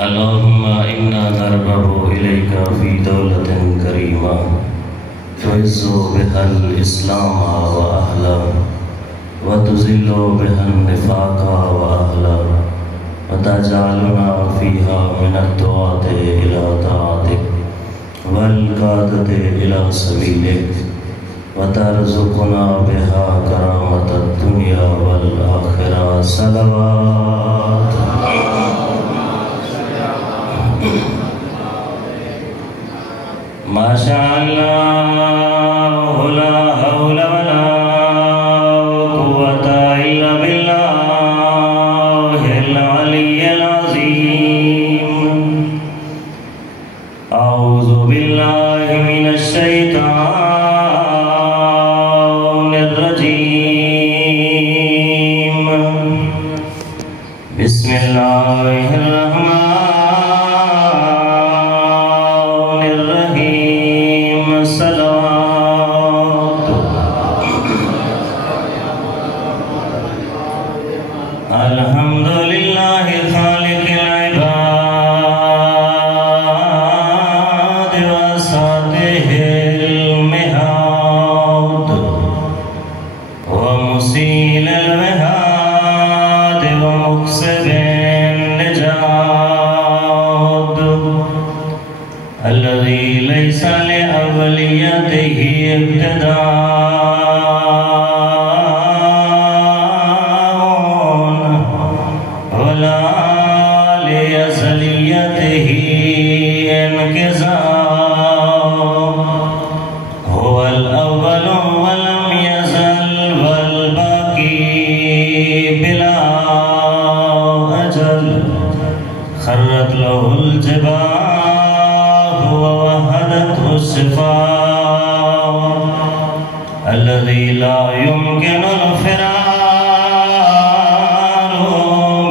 اللهم إنا نرغب إليك في دولة كريمة تعز بها الإسلام وأهله وتذل بها النفاق وأهله وتجعلنا فيها من الدعاة إلى طاعتك والقادة إلى سبيلك وترزقنا بها كرامة الدنيا والآخرة. صلوات. ما شاء الله لا حول ولا قوة إلا بالله العلي العظيم. أعوذ بالله من الشيطان الرجيم. بسم الله الرحمن الرحيم. صلوات. الحمد لله خالق العباد وساطه المهاد ومسيل الوهاد ومكسب النجاد الذي ليس لأوليته ابتداء ولا لأزليته انقضاء. هو الأول ولم يزل والباقي بلا أجل. خرت له الجباه ووهدته الصفات الذي لا يمكن الفرار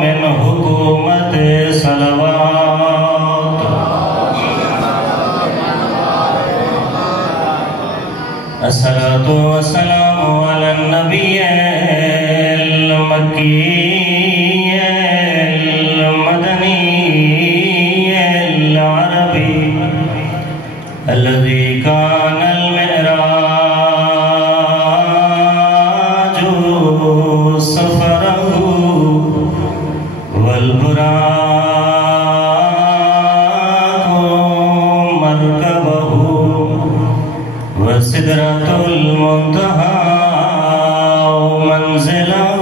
من حكومة. صلوات. الصلاة والسلام على النبي المكي المدني العربي الذي كان المعراج سفره والبراق مركبه وسدرة المنتهى منزله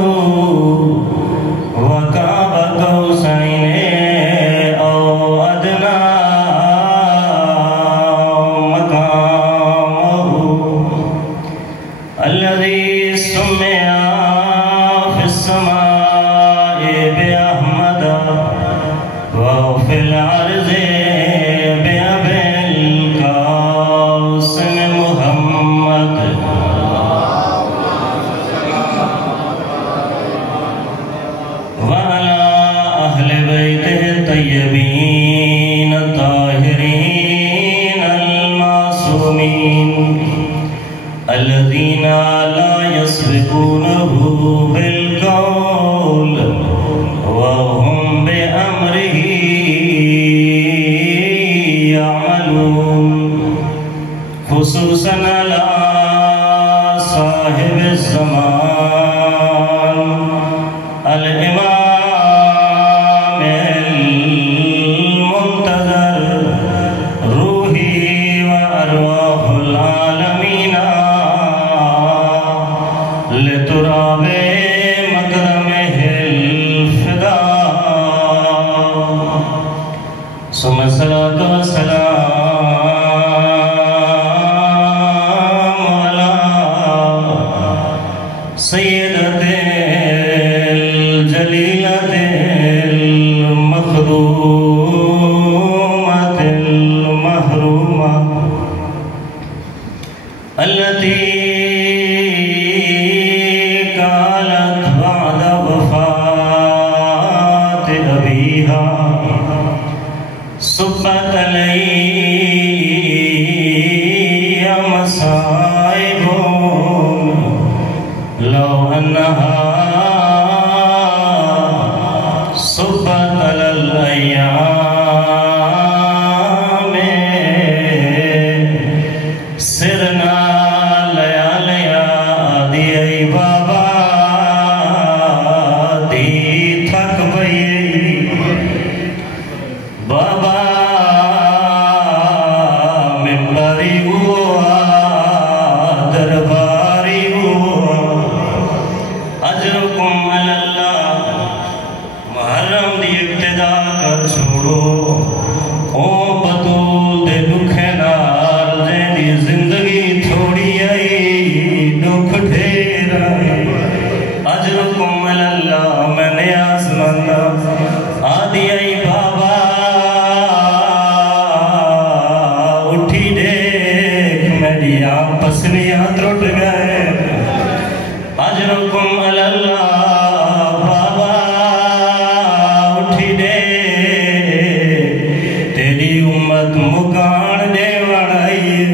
وقاب قوسين أو أدنى مقامه الذي سمع في السماء بأحمد وفي الأرض بأبي القاسم محمد. وعلى أهل بيته الطيبين الطاهرين المعصومين الذين لا يسبقونه بالقول وهم بأمره يعملون. خصوصا على صاحب الزمان الإمام المنتظر روحي وأرواح العالمين لتراب مكرمه الفداء. ثم الصلاة والسلام على سيدة الجليلة المخدومة المحرومة التي قالت بعد وفاة أبيها صبت علي مصائب لو أنها صبت على الأيام حرم دی ابتدا کر چھوڑو او بطول دے دکھے نال جے دی زندگی تھوڑی آئی دکھ ڈھیر آئی اجرکم اللہ میں نیاز مندہ آدھی آئی بابا اٹھی دیکھ میری پسلیاں ترٹ گئے اجرکم اللہ بابا اٹھی دیکھ تیری امت مکان دے وڑائیے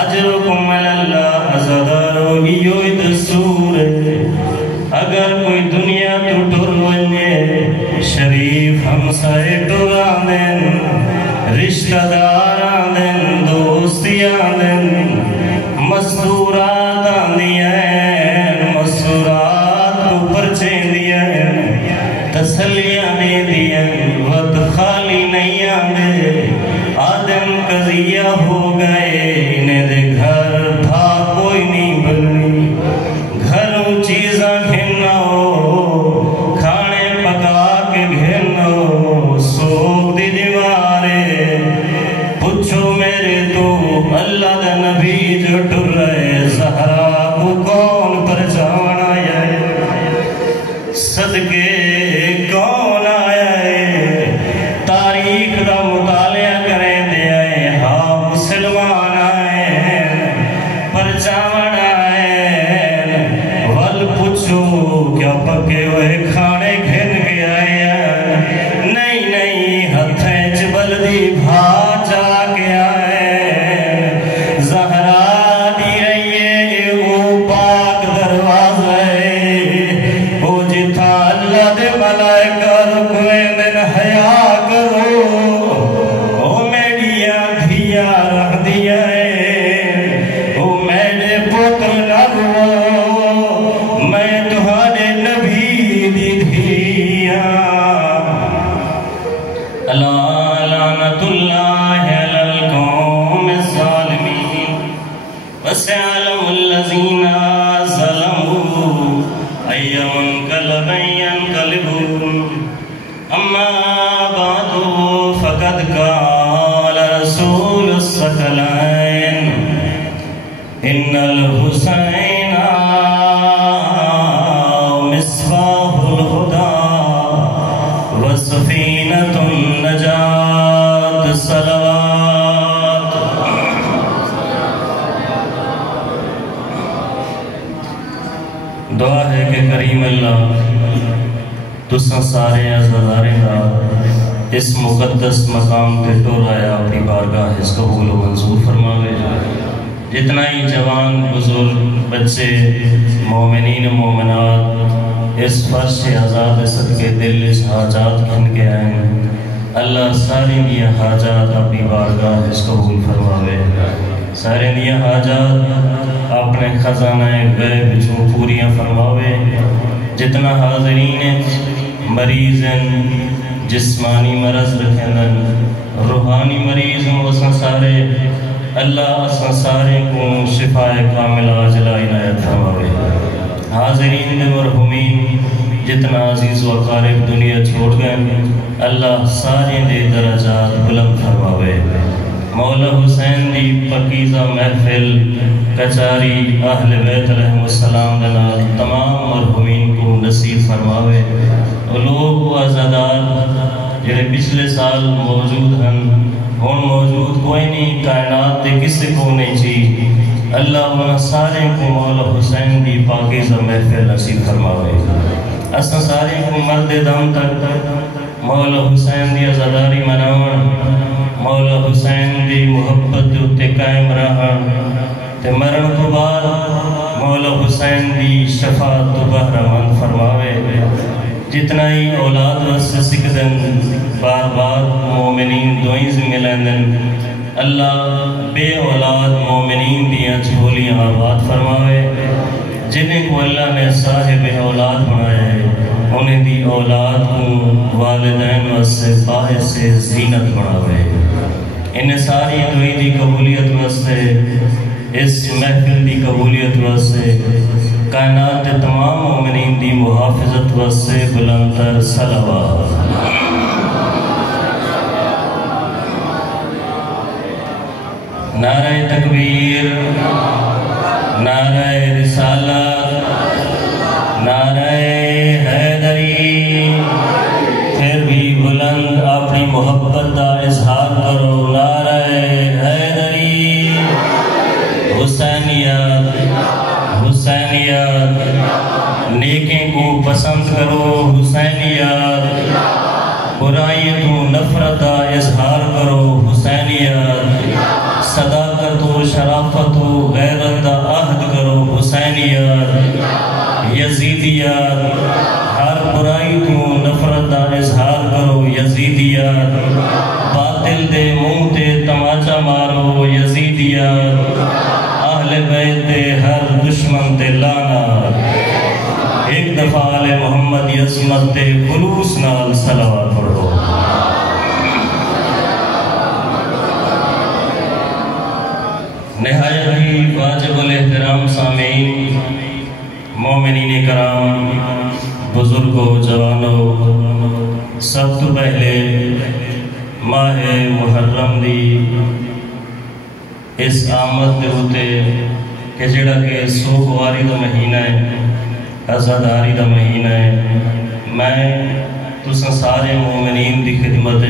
اجرکم اللہ ازدارو ایوئی دستور اگر کوئی دنیا تو ٹر ونجے شریف ہمسائے ٹران دن رشتہ داران دن دوستیان دن مستورات آندیاں مستورات کو پرچیں دیاں تسلیاں دے دیاں وقت خالی نہیں آندے آدم قضیہ ہو گئے انہیں دے گھر تھا کوئی نہیں بلنی گھروں چیزاں گھنو کھانے پکا کے گھنو سوک دی دیوارے پوچھو میرے تو اللہ دا نبی جو ٹر رہے زہرا کو کون پرچان آیا ہے صدقے کون آیا ہے تاریخ دا مطالعہ کریں دے آئے ہاں مسلمان آئے پرچان آئے ول پوچھو کیا پکے ہوئے کھانے گھن کے آئے نہیں نہیں ہتھیں چبل دی بھا جا کے آئے زہرا دی رہیے وہ پاک دروازہ ہے وہ جتھا اللہ دے ملائکہ رکھویں دن حیاء کرو وہ میڈیا دھیا رکھ دیا ہے وہ میڈے پتر لگو میں تمہارے نبی دی دھیا لعنت اللہ علی القوم الظالمین وسيعلم الذين ظلموا أي منقلب ينقلبون أما بعد فقد قال رسول الثقلين إن الحسين مصباح الهدى وسفينة النجاة صلوات دعا ہے کہ کریم اللہ تساں سارے عزاداریں دا اس مقدس مقام پہ ٹور آیا اپنی بارگاہ اس قبول و منظور فرماوے جتنا ہی جوان بزرگ بچے مومنین و مومنات اس فرش آزاد صدقے دل اس حاجات کھن کے آئیں اللہ ساری دیا حاجات اپنی بارگاہ اس قبول فرماوے سارے دیا حاجات اپنے خزانہ غیب جو پوریاں فرماوے جتنا حاضرین مریض ہیں جسمانی مرض رکھیں روحانی مریض ہوں اساں سارے اللہ اساں سارے کو شفاء کامل عاجلہ عنایت فرماوے حاضرین دے مرحومین جتنا عزیز و اقارب دنیا چھوڑ گئے اللہ سارے دے درجات بلند فرماوے مولا حسین دی پکیزہ محفل کچاری اہل بیت علیہ السلام دنا تمام مرحومین کو نصیب فرماوے لوگ و عزادار جنہیں پچھلے سال موجود ہیں ہون موجود کوئی نہیں کائنات دے کسی کو نہیں چاہیے اللہ انہاں سارے کو مولا حسین دی پاکیزہ محفل نصیب فرماوے اساں سارے کو مرد دم تک مولا حسین دی عزاداری مناون مولا حسین دی محبت تے قائم رہن تے مرن تو بعد مولا حسین دی شفاعت تو بہرہ مند فرماوے جتنا ہی اولاد واسطے سکدن بار بار مومنین دعائیں ملندن اللہ بے اولاد مومنین دیاں جھولیاں آباد فرماوے جنہیں کو اللہ نے صاحب اولاد بنایا ہے انہیں دی اولاد کو والدین واسطے باعث زینت بناوے انہیں ساری دعائی دی قبولیت واسطے اس محفل دی قبولیت واسطے کائنات تمام مومنین دی محافظت واسطے بلند تر صلوات۔ نعرہ تکبیر، نعرہ رسالت، نعرہ حیدری، پھر بھی بلند اپنی محبت کا اظہار کرو، نعرہ حیدری، حسینیت، حسینیت، نیکیں کو پسند کرو، حسینیت، برائی تو نفرت کا اظہار کرو، حسینیت، صداقت و شرافت و غیرت کا عہد کرو، حسینیت، یزیدیت، ہر برائی تو نفرت کا اظہار کرو، یزیدیت، باطل دے منہ تے تماچا مارو، یزیدیت، اہل بیت دے ہر دشمن تے لعنت۔ ایک دفعہ آل محمد دی عظمت تے خلوص نال صلوات پڑھو۔ نہایت ہی واجب الاحترام سامعین، مومنین کرام، بزرگوں، جوانوں، سب تو پہلے ماہ محرم دی اس آمد دے ہوتے کہ جڑا کہ سوگواری دا مہینہ ہے، عزاداری دا مہینہ ہے، میں تساں سارے مومنین دی خدمت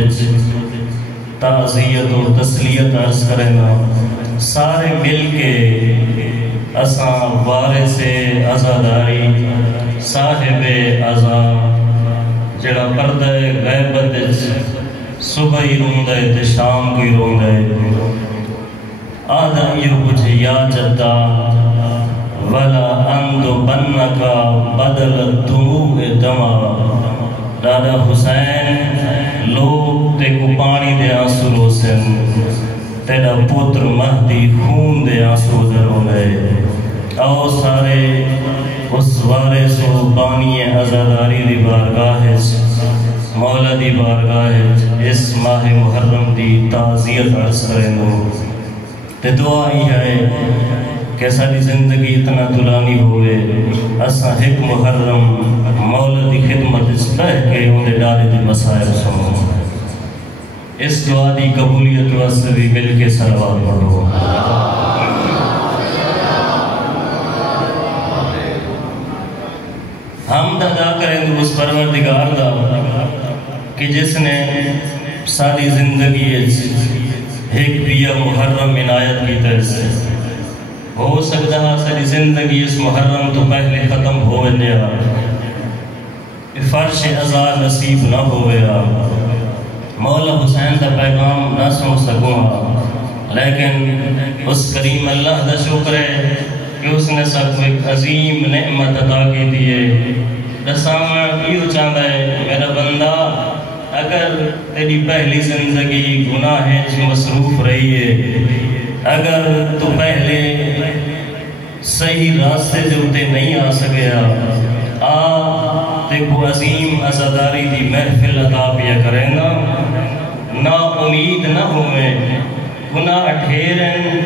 تعزیت اور تسلیت عرض کرنا، سارے مل کے اساں وارث عزاداری صاحب عزا جڑا پردہ غیبت صبح ہی روندہ ہے تے شام کی روندہ ہے، آدم یہ کچھ یا جدہ ولا اندو بنکا بدل دموع دما، دادا حسین لوگ تے کو پانی دے آنسو روسن، تیرا پتر مہدی خون دے آنسو درو گئے، آؤ سارے اس وارث و بانی عزاداری دی بارگاہ مولا دی بارگاہ اس ماہ محرم دی تعزیت عرض کریں دو، تے دعا ہی ہے کہ ساری زندگی اتنا طولانی ہوئے، اساں ایک محرم مولا دی خدمت اس بہ کے انہیں ڈالے دی مسائل سنو۔ اس دعا دی قبولیت واسطے بھی مل کے صلوات پڑھو۔ حمد ادا کریں گے اس پروردگار دا کہ جس نے ساری زندگی ایک بیا محرم عنایت کی طرح سے ہو سکتا ہے ساری زندگی اس محرم تو پہلے ختم ہو گیا، فرش عزا نصیب نہ ہو گیا، مولا حسین کا پیغام نہ سن سکوں، لیکن اس کریم اللہ کا شکر ہے کہ اس نے سب کو ایک عظیم نعمت عطا کی دیئے۔ رسامہ یہ چاہتا ہے میرا بندہ، اگر تیری پہلی زندگی گناہ مصروف رہی ہے، اگر تو پہلے صحیح راستے جو تے نہیں آ سکیا، تے کو عظیم عزاداری دی محفل عطا پیا کریں نا امید نہ ہوئے، گناہ ٹھیرن،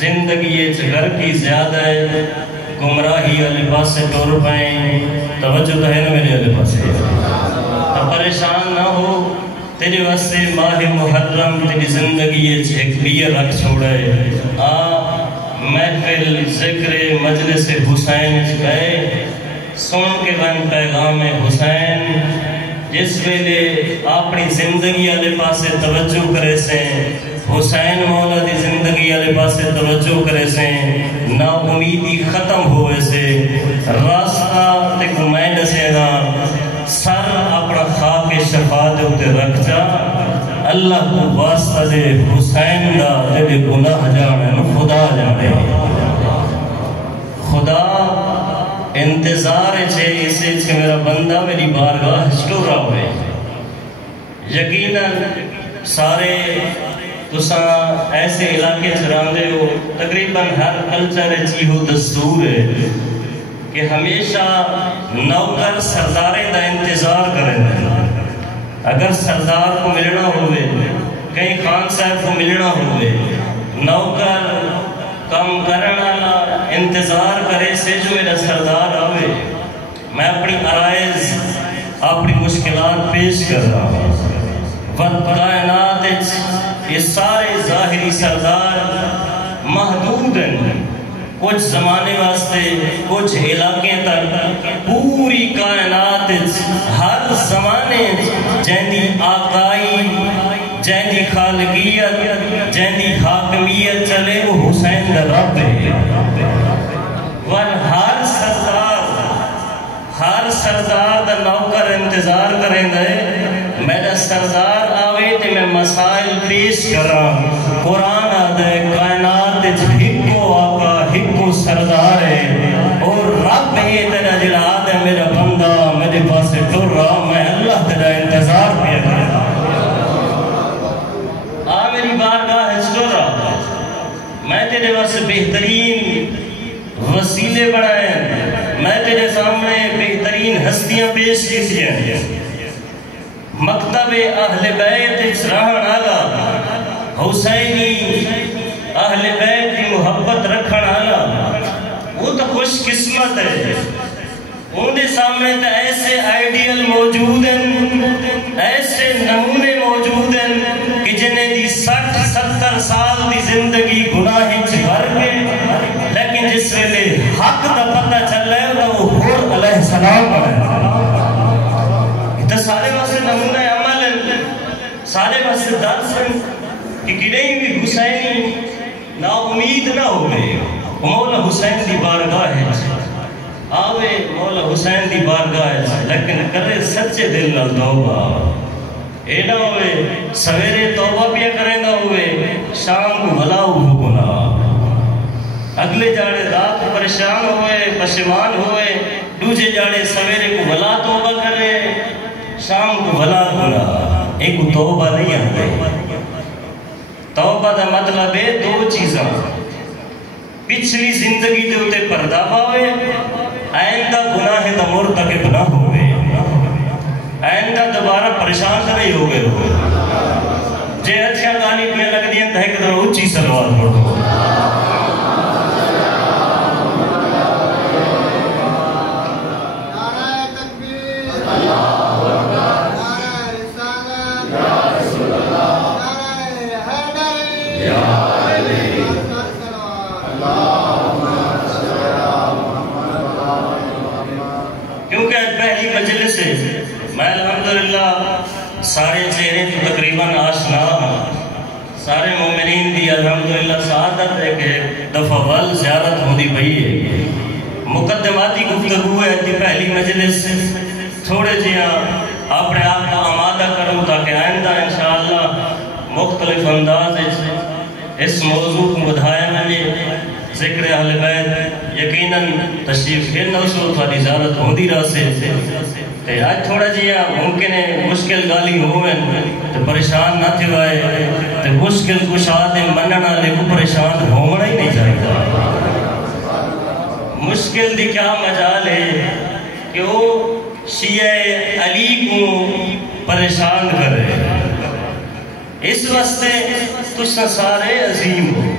زندگی گھر کی زیادہ ہے، گمراہی علی پاسے ٹور پائیں، توجہ تو ہے نا میرے علی پاسے، تو پریشان نہ ہو، تیرے واسطے ماہ محرم تیری زندگی ایک بیر رکھ چھوڑے، محفل ذکر مجلس حسین گئے، سن کے بن پیغام حسین، جس ویلے اپنی زندگی والے پاسے توجہ کرے سے، حسین مولا دی زندگی والے پاسے توجہ کرے سے، نا امیدی ختم ہوئے سے، راستہ تے گھمائے دسے گا، سر اپنا خاک شفاعت ہوتے رکھ جا، اللہ کو واسطہ دے حسین دا تیرے گناہ جانے خدا جانے، خدا انتظار چھے اسے کہ میرا بندہ میری بارگاہ سٹورا ہوئے۔ یقیناً سارے تساں ایسے علاقے چراندے ہو، تقریباً ہر کلچر چیہو دستور ہے کہ ہمیشہ نوکر سردارے دا انتظار کریں، اگر سردار کو ملنا ہوئے، کہیں خان صاحب کو ملنا ہوئے، نوکر کم کرنا انتظار کرے سے جو میرا سردار آوے. میں اپنی عرائض اپنی مشکلات پیش کر رہا ہوں. وقت کائنات یہ سارے ظاہری سردار محدود ہیں. کچھ زمانے واسطے کچھ علاقے تک پوری کائنات ہر زمانے جہندی آقائی جہندی خالقیت جہندی حاکمیت چلے وہ حسین دا رب ہے. ور ہر سردار دا نوکر انتظار کریں دے میرا سردار آوے تے میں مسائل پیش کراں. قرآن آدھے کائنات ہکو آقا ہکو سردار ہے اور رب ہے تیرا جڑا آدھے میرا بندہ میرے پاس ٹر رہا میں اللہ تیرا انتظار پہ کرا. آ میری بارگاہ ہے ٹر رہا میں تیرے واسطے بہترین وسیلے بڑھائیں. میں تیرے سامنے بہترین ہستیاں پیش کی ہیں. مکتب اہل بیت رہن آلا حسینی اہل بیت کی محبت رکھن آلا وہ تو خوش قسمت ہے. ان کے سامنے تو ایسے آئیڈیل موجود ہیں ایسے نمونے موجود ہیں کہ جنہیں دی 60-70 سال دی زندگی گناہ بھر کے لیکن جس ویلے حق دا پتہ چل رہا ہے وہ حور علیہ السلام ہے. تو سارے واسطے نمونہ عمل ہیں سارے واسطے درس ہیں کہ کہیں بھی حسینی نا امید نہ ہوئے. مولا حسین دی بارگاہ ہے آوے مولا حسین دی بارگاہ ہے لیکن کرے سچے دل نال توبہ. اے نہ ہوئے سویرے توبہ بھی کریں گا ہوئے شام کو بھلاؤ ہو گناہ. اگلے جاڑے رات پریشان ہوئے پشیمان ہوئے دوسرے جاڑے سویرے کو بھلا توبہ کرے شام کو بھلا گناہ. ایک توبہ نہیں آتے. توبہ دا مطلب ہے دو چیزاں پچھلی زندگی دے ہوتے پردہ پاوے آئندہ گناہ دا مرتکب نہ ہوئے آئندہ دوبارہ پریشان تو نہیں ہوئے جے اچھا گانی پہ لگ دیا تو ایک طرح اچھی سلوات پڑھو. میں الحمدللہ سارے چہرے تو تقریباً آشنا سارے مومنین دی الحمدللہ سعادت ہے کہ دفعہ وال زیارت ہوندی پئی ہے. مقدماتی گفتگو ہے کہ پہلی مجلس تھوڑے جہاں اپنے آپ کا آمادہ کروں تاکہ آئندہ انشاءاللہ مختلف انداز اس موضوع کو بدھایا ملے. ذکر اہل بیت یقیناً تشریف پھر نہ سو تھوڑی زیارت ہوندی رہا سے آج تھوڑا جیا ممکن ہے مشکل گالی ہوئے تو پریشان نہ تھوائے تو مشکل کشاد مننا لے کو پریشان ہونا ہی نہیں چاہتا. مشکل دی کیا مجال ہے کہ وہ شیعہ علی کو پریشان کرے. اس واسطے تُس سارے عظیم ہو.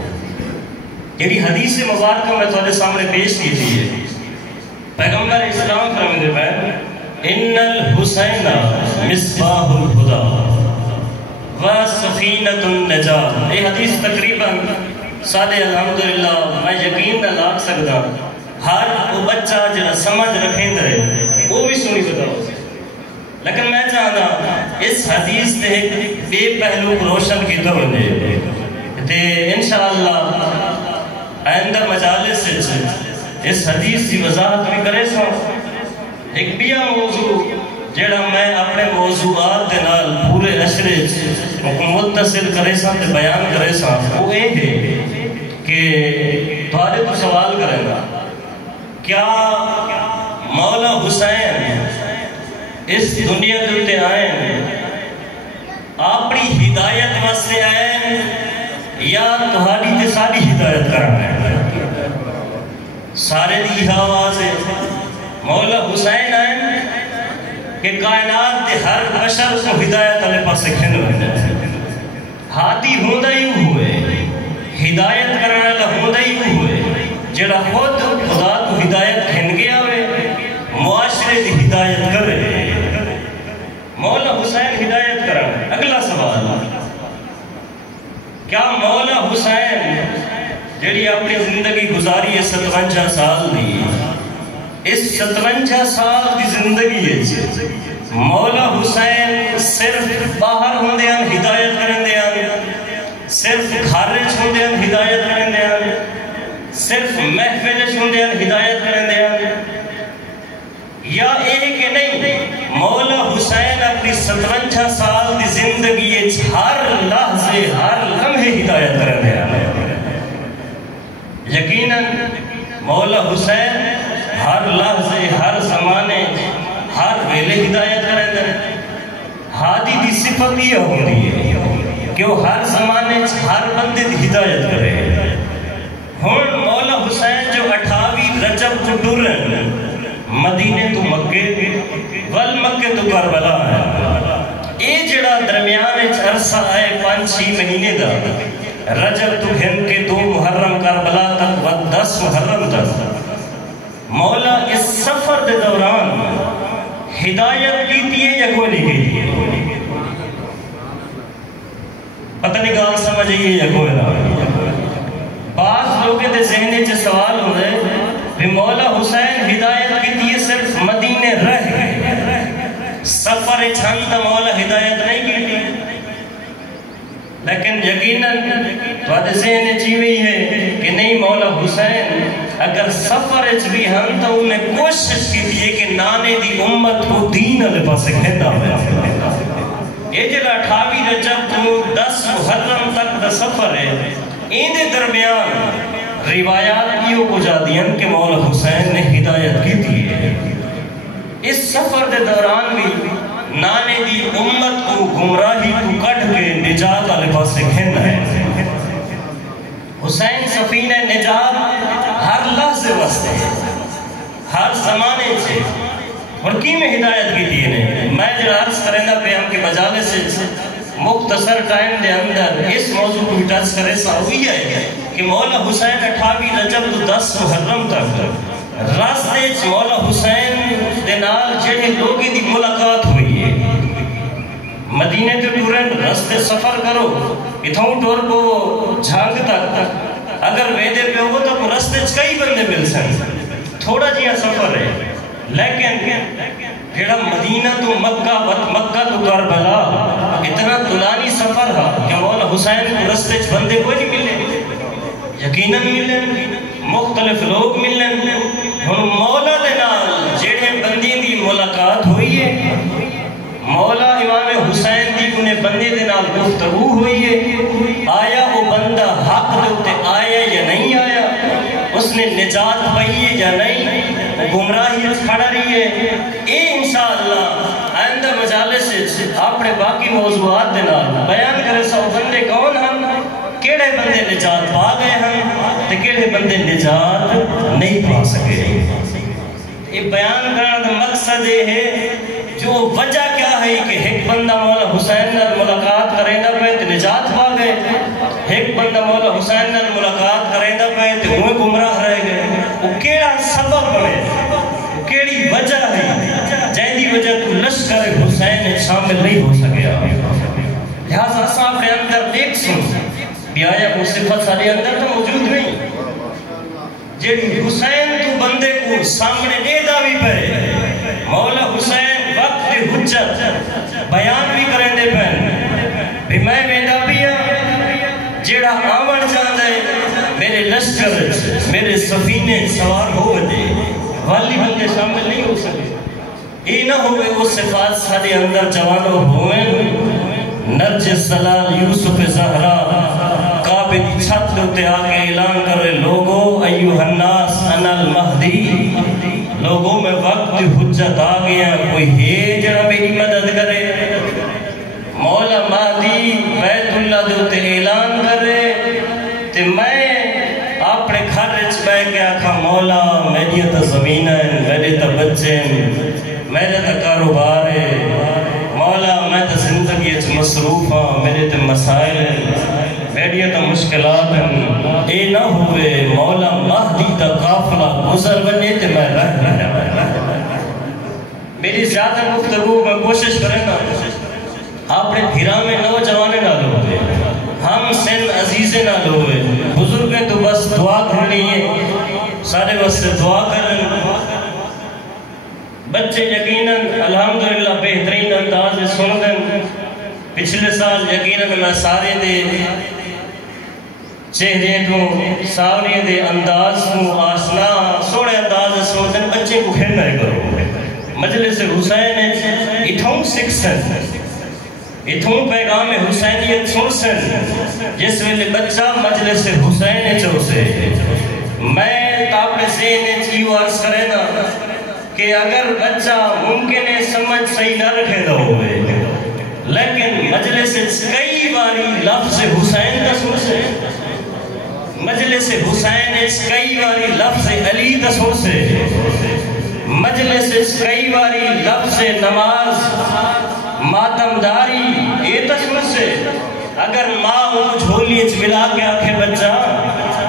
یعنی حدیث مبارکہ میں تھوڑے سامنے پیش کی تھی پیغمبر اسلام فرمائے میں ان الحسین مصباح الہدی و سفینۃ النجاۃ. یہ حدیث تقریباً سارے الحمدللہ میں یقین نہ لاگ سکتا ہر وہ بچہ جڑا سمجھ رکھیں دے وہ بھی سنی بتاؤ. لیکن میں چاہتا اس حدیث تے بے پہلو روشن کی تو بنے تے انشاءاللہ آئندہ مجالس اس حدیث کی وضاحت بھی کرے سو. ایک بیا موضوع جڑا میں اپنے موضوعات دے نال پورے عشرے متصل کرے سا تے بیان کرے سا وہ یہ ہے کہ تھوڑے تو سوال کرے گا کیا مولا حسین اس دنیا کے آئے اپنی ہدایت واسطے آئے یا تہاڈی تے ساری ہدایت کرنا ہے؟ سارے دی آواز ہے مولا حسین آئے کہ کائنات دے ہر بشر کو ہدایت علیہ پاس کھن ہوئے ہاتھی ہوندہ ہی ہوئے ہدایت کرنے لگا ہوندہ ہی جڑا خود خدا کو ہدایت کھن گیا ہوئے معاشرے دی ہدایت کرے. مولا حسین ہدایت کرن. اگلا سوال، کیا مولا حسین جڑی اپنی زندگی گزاری ہے 57 سال دی، اس 57 سال کی زندگی ہے مولا حسین صرف باہر ہوندے ہیں ہدایت کرن دے ہیں، صرف خارج ہوندے ہیں ہدایت کرن دے ہیں، صرف محفل ہوندے ہیں ہدایت کرن دے ہیں، یا ایک نہیں مولا حسین اپنی 57 سال کی زندگی ہر لحظے ہر لمحے ہدایت کرن دے ہیں؟ یقیناً مولا حسین ہر لحظے ہر زمانے ہر ویلے ہدایت کرن دے. ہادی دی صفت یہ ہوندی ہے کہ وہ ہر زمانے ہر بندے دی ہدایت کرے. ہن مولا حسین جو 28 رجب کو ٹرن مدینے تو مکے ول مکے تو کربلا ہے، اے جڑا درمیان عرصہ ہے 5-6 مہینے دا، رجب تو ہن کے 2 محرم کربلا تک و 10 محرم تک، مولا اس سفر دے دوران ہدایت کیتی ہے یا کوئی نہیں کیتی ہے؟ پتہ نہیں گال سمجھ آئیے یا کوئی نہ. بعض لوگوں دے ذہن چ سوال ہو رہے کہ مولا حسین ہدایت کیتی ہے صرف مدینے رہ گئے، سفر چھند مولا ہدایت نہیں کیتی. لیکن یقیناً وعدہ ذہن چیوئی ہے کہ نہیں، مولا حسین اگر سفر بھی ہم تو انہیں کوشش کی ہے کہ نانے دی امت کو دین علیہ پاس کھیندا ہے. یہ جڑا 28 رجب تو 10 محرم تک دا سفر ہے، ان دے درمیان روایات یہ کو جادیاں کہ مولا حسین نے ہدایت کی تھی ہے. اس سفر دے دوران بھی نانے دی امت کو گمراہی کو کٹ کے نجات والے پاس کھیندا ہے. حسین سفینہ نجات ہر لحظے واسطے ہر زمانے سے اور کی میں ہدایت کی تھی نے. میں جو عرض کرنا پہ ہم کے مجالے سے مختصر ٹائم دے اندر اس موضوع کو ٹچ کرے سا ہوئی ہے کہ مولا حسین 28 رجب تو 10 محرم تک راستے مولا حسین دے نال جڑے لوگوں دی ملاقات ہوئی ہے. مدینے تو ٹورن راستے سفر کرو اتھوں ٹور کو جھانگ تک اگر ویدے پہ ہو تو راستے کئی بندے مل سکتے، تھوڑا جیا سفر ہے. لیکن جڑا مدینہ تو مکہ تو کربلا اتنا طولانی سفر ہے کہ مولا حسین کو راستے بندے کوئی نہیں ملے، یقیناً ملے مختلف لوگ ملے. ہن مولا دے نال جڑے بندے دی ملاقات ہوئی ہے، مولا امام حسین دی انہیں بندے دے نال گفتگو ہوئی ہے، آیا وہ بندہ حق دے اتے آیا یا نہیں آیا، اس نے نجات پائی ہے یا نہیں، گمراہی کھڑا رہی ہے. اے انشاءاللہ آئندہ مجالس سے اپنے باقی موضوعات دے نال بیان کرے سو بندے کون ہم، کیڑے بندے نجات پا گئے ہم تے کیڑے بندے نجات نہیں پا سکے. یہ بیان کرنا دا مقصد یہ ہے جو وجہ کیا ہے کہ ایک بندہ مولا حسین نال ملاقات کریں دا پہ تے نجات پا گئے، ایک بندہ مولا حسین نال ملاقات کریں دا پہ تے ہوئے گمراہ رہ گئے. وہ کیڑا سبب بنے، کیڑی وجہ ہے جائیں دی وجہ تو لشکر حسین شامل نہیں ہو سکیا. لہذا اصلا اپنے اندر دیکھ سن بھی آیا وہ صفت سارے اندر تو موجود نہیں جیڑی حسین تو بندے کو سامنے دے دا بھی پہ. مولا حسین وقت حجت بیان بھی کریں دے پہ بھی میں ویدہ بھی ہوں جیڑا آمن جاندہ ہے میرے لشکر میرے سفینے سوار ہو دے، والی بندے شامل نہیں ہو سکے. یہ نہ ہوئے وہ صفات سارے اندر جوانوں ہوئے. نرجس سلال یوسف زہرا کعبے دی چھت ہوتے آگے اعلان کرے لوگو ایوہ الناس انا المہدی، لوگوں میں وقت حجت آ گیا، کوئی ہے جڑا میری مدد کرے. مولا مہدی بیت اللہ دے ہوتے اعلان کرے تے میں اپنے گھر وچ بیٹھ کے آکھا مولا میری تا زمین ہے، میرے تا بچے ہیں، میرے تا کاروبار ہے، مولا میں تا زندگی وچ مصروف ہاں، میرے تا مسائل ہیں، میری تا مشکلات ہیں. اے نہ ہوئے مولا مہدی تا گزر بنے تے میں میری زیادہ گفتگو میں کوشش کریں نا اپنے بھیرا میں نوجوانے نہ لوگے ہم سن عزیزیں نہ لوگے بزرگیں تو بس دعا کرنی ہے سارے بس دعا کرن بچے یقیناً الحمدللہ بہترین انداز سن دیں پچھلے سال یقیناً میں سارے دے چہرے تو سارے دے انداز کو آسنا سوڑے انداز سن دیں بچے کو کھیلنا ہے کرو مجلس حسین اتھوں سکسن اتھوں پیغام حسینیت سنسن جس ویلے بچہ مجلس حسین چوسے میں تاپے ذہن چیو عرض کرے نا کہ اگر بچہ ممکن ہے سمجھ صحیح نہ رکھے دا ہوئے لیکن مجلس کئی باری لفظ حسین دا سنسے مجلس حسین کئی باری لفظ علی دا سنسے مجلس کئی باری لفظ نماز ماتمداری یہ تصور سے اگر ماں وہ جھولی ملا کے آکھے بچہ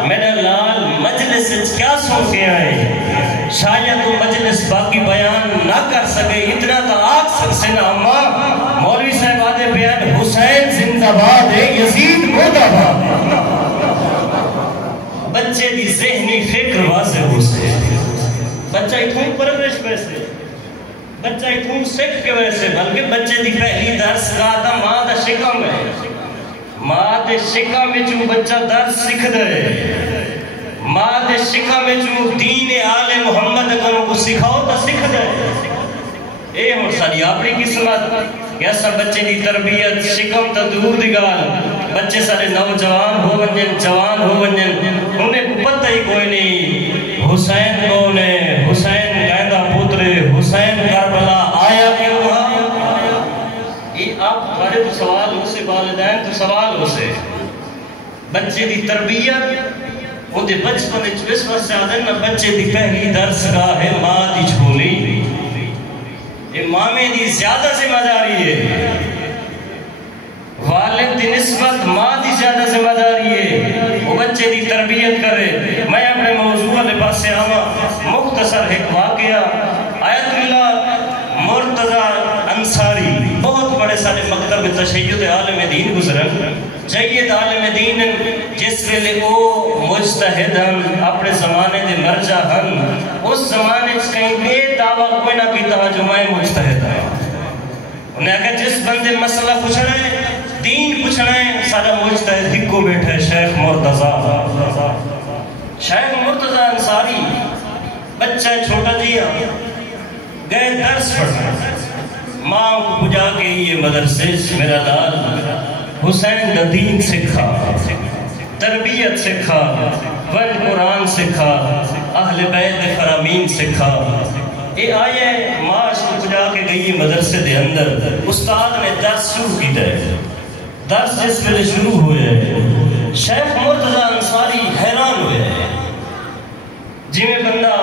میرا لال مجلس کیا سن کے آئے شاید وہ مجلس باقی بیان نہ کر سکے اتنا تو آگ سکتے نا اماں مولوی صاحب آدھے بیان حسین زندہ باد ہے یزید مردہ باد بچے دی ذہنی فکر واضح ہو سے بچہ اتھوں پرورش پیسے بچہ اتھوں سکھ کے ویسے بلکہ بچے دی پہلی درس گاتا ماں دا شکم ہے ماں دے شکم میں چوں بچہ درس سکھ دے ماں دے شکم میں چوں دین آل محمد کروں کو سکھاؤ تا سکھ دے اے ہوں ساری اپنی قسمت یا سب بچے دی تربیت شکم تا دور دی گال بچے سارے نوجوان ہو ونجن جوان ہو ونجن انہیں پتہ ہی کوئی نہیں حسین کون ہے حسین گائندہ پترے حسین کربلا آیا کیوں یہ آپ بڑے تو سوال ہو سے والدین تو سوال ہو سے بچے دی تربیت وہ دے بچپن اس وقت سے آدھے نا بچے دی پہلی درس گاہ ہے ماں دی جھولی یہ ماں دی زیادہ ذمہ داری ہے والد دی نسبت ماں دی زیادہ ذمہ داری ہے وہ بچے دی تربیت کرے میں اپنے موضوع کے پاس سے آما مختصر ایک واقعہ آیت اللہ مرتضی انصاری بہت بڑے سارے مکتب تشیع عالم دین گزرن جید عالم دین جس ویلے او مجتہدن اپنے زمانے دے مرجع ہن اس زمانے کہیں بے دعویٰ کوئی نہ کیتا جو میں مجتہد ہے انہیں اگر جس بندے مسئلہ پوچھنا ہے دین پوچھنا ہے سارا مجتہد ہکو بیٹھے شیخ مرتضی انصاری بچہ چھوٹا جیا گئے درس پڑھنا ماں کو پجا کے یہ مدرسے میرا لال حسین دا دین سکھا تربیت سکھا ون قرآن سکھا اہل بیت فرامین سکھا یہ آئے ماں اس کو پجا کے گئی مدرسے دے اندر استاد نے درس شروع کی دے درس جس پہلے شروع ہوئے شیخ مرتضی انصاری حیران ہوئے جی میں بندہ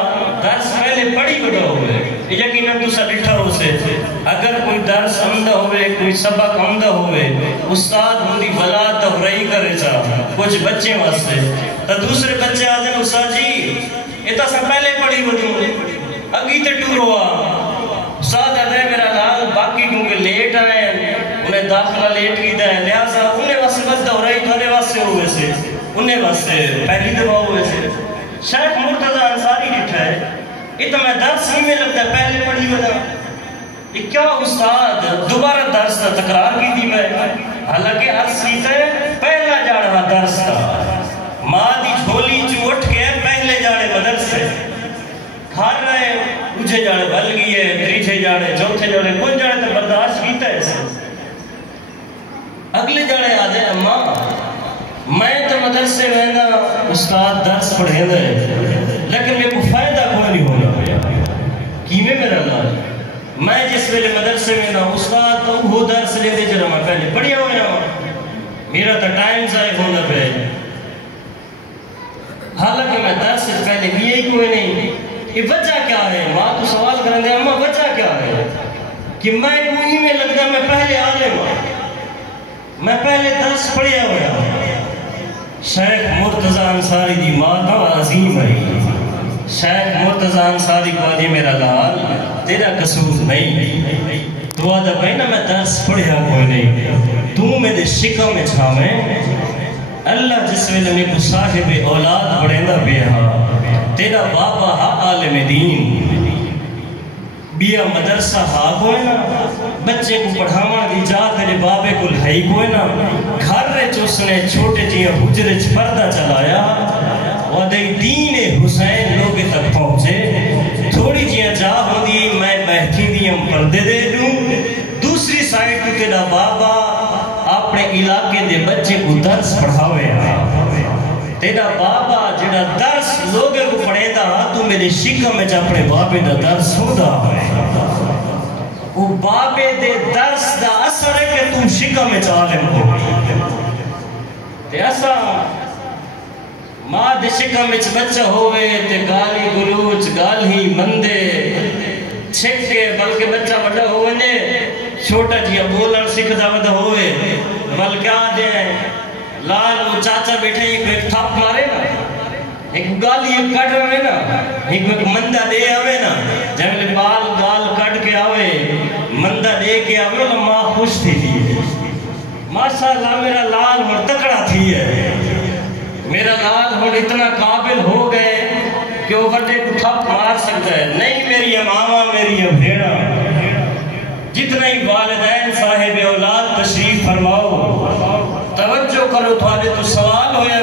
درس پہلے پڑھی بڑا ہوئے یقیناً تو سا لٹھا ہو سے اگر کوئی درس عمدہ ہوئے کوئی سبق عمدہ ہوئے استاد ہوندی بلا تفرہی کرے چاہ کچھ بچے واسطے تو دوسرے بچے آدھے استاد جی اتنا سا پہلے پڑھی بڑی ہوئے اگی تے ٹور ہوا استاد آدھے میرا لال باقی کیونکہ لیٹ آئے انہیں داخلہ لیٹ کی دائیں لہذا انہیں واسطے بس دورہی تھوڑے واسطے ہوئے سے انہیں واسطے پہلی دفعہ ہوئے سے شیخ مرتضی انصاری لٹھا ہے اتنا میں درس نہیں میں لگتا ہے پہلے پڑھی بدا یہ کیا استاد دوبارہ درس تا تقرار کی دی میں حالانکہ عرض کیتا ہے پہلا جا رہا درس تا ماں دی جھولی جو اٹھ کے پہلے جاڑے مدرس سے کھار رہے اجھے جاڑے بل گئی ہے تریجھے جاڑے چوتھے جاڑے کون جاڑے تا برداشت کیتا ہے اسے اگلے جاڑے آدھے اماں میں تو مدرسے رہنا استاد درس پڑھے دے لیکن میرے کو فائدہ کوئی نہیں ہونا کیویں میرا لال میں جس ویلے مدرسے میں نا استاد تو وہ درس لے دے جرا میں پہلے پڑھیا ہوا میرا تو ٹائم ضائع ہونا پہ حالانکہ میں درس سے پہلے بھی یہی کوئی نہیں یہ وجہ کیا ہے ماں تو سوال کریں دے اماں وجہ کیا ہے کہ میں وہی میں لگتا میں پہلے عالم میں پہلے درس پڑھیا ہوا شیخ مرتضی انصاری دی ماں تو عظیم ہے شاید مرتضی انصاری کو آدھی میرا لال تیرا قصور نہیں، تو آدھا بھائی نا میں درس پڑھیا کوئی نہیں، تو میرے شکم میں چھاویں اللہ جس ویلے میں کو صاحب اولاد بڑھیندہ بیہا، تیرا بابا ہا عالم دین بیا مدرسہ ہا کوئی نا، بچے کو پڑھاوان دی جا تیرے بابے کو لہائی کوئی نا، گھر رے چوس نے چھوٹے جیاں حجرے پردہ چلایا، وعدہ دین حسین لوگ تک پہنچے، تھوڑی جیاں جا ہوں دی میں بیٹھی دیم پردے دے دوں، دوسری سائٹ کو تیرا بابا اپنے علاقے دے بچے کو درس پڑھاوے تیرا بابا جڑا درس لوگے کو پڑھے دا تو میرے شکم میں جا اپنے بابے دا درس ہو دا وہ بابے دے درس دا اثر ہے کہ تم شکم میں عالم ہو تے ایسا ماں دے شکم میں بچہ ہوئے تے گالی گلوچ گالی مندے چھکے بلکہ بچہ بڑا ہوئے نے چھوٹا جیا بولن سکھتا ودا ہوئے بلکہ آدھے لال وہ چاچا بیٹھے ایک تھاپ مارے نا ایک گالی ایک کٹ رہے نا ایک مندہ دے آوے نا جب لے بال گال کٹ کے آوے مندہ دے کے آوے نا ماں خوش تھی دی ماشاءاللہ میرا لال ہوں تکڑا تھی ہے میرا لال ہوں اتنا قابل ہو گئے کہ وہ بڑے کو تھپ مار سکتا ہے نہیں میری ماما میری بھیڑا جتنا ہی والدین صاحب اولاد تشریف فرماؤ توجہ کرو تھوڑے تو سوال ہویا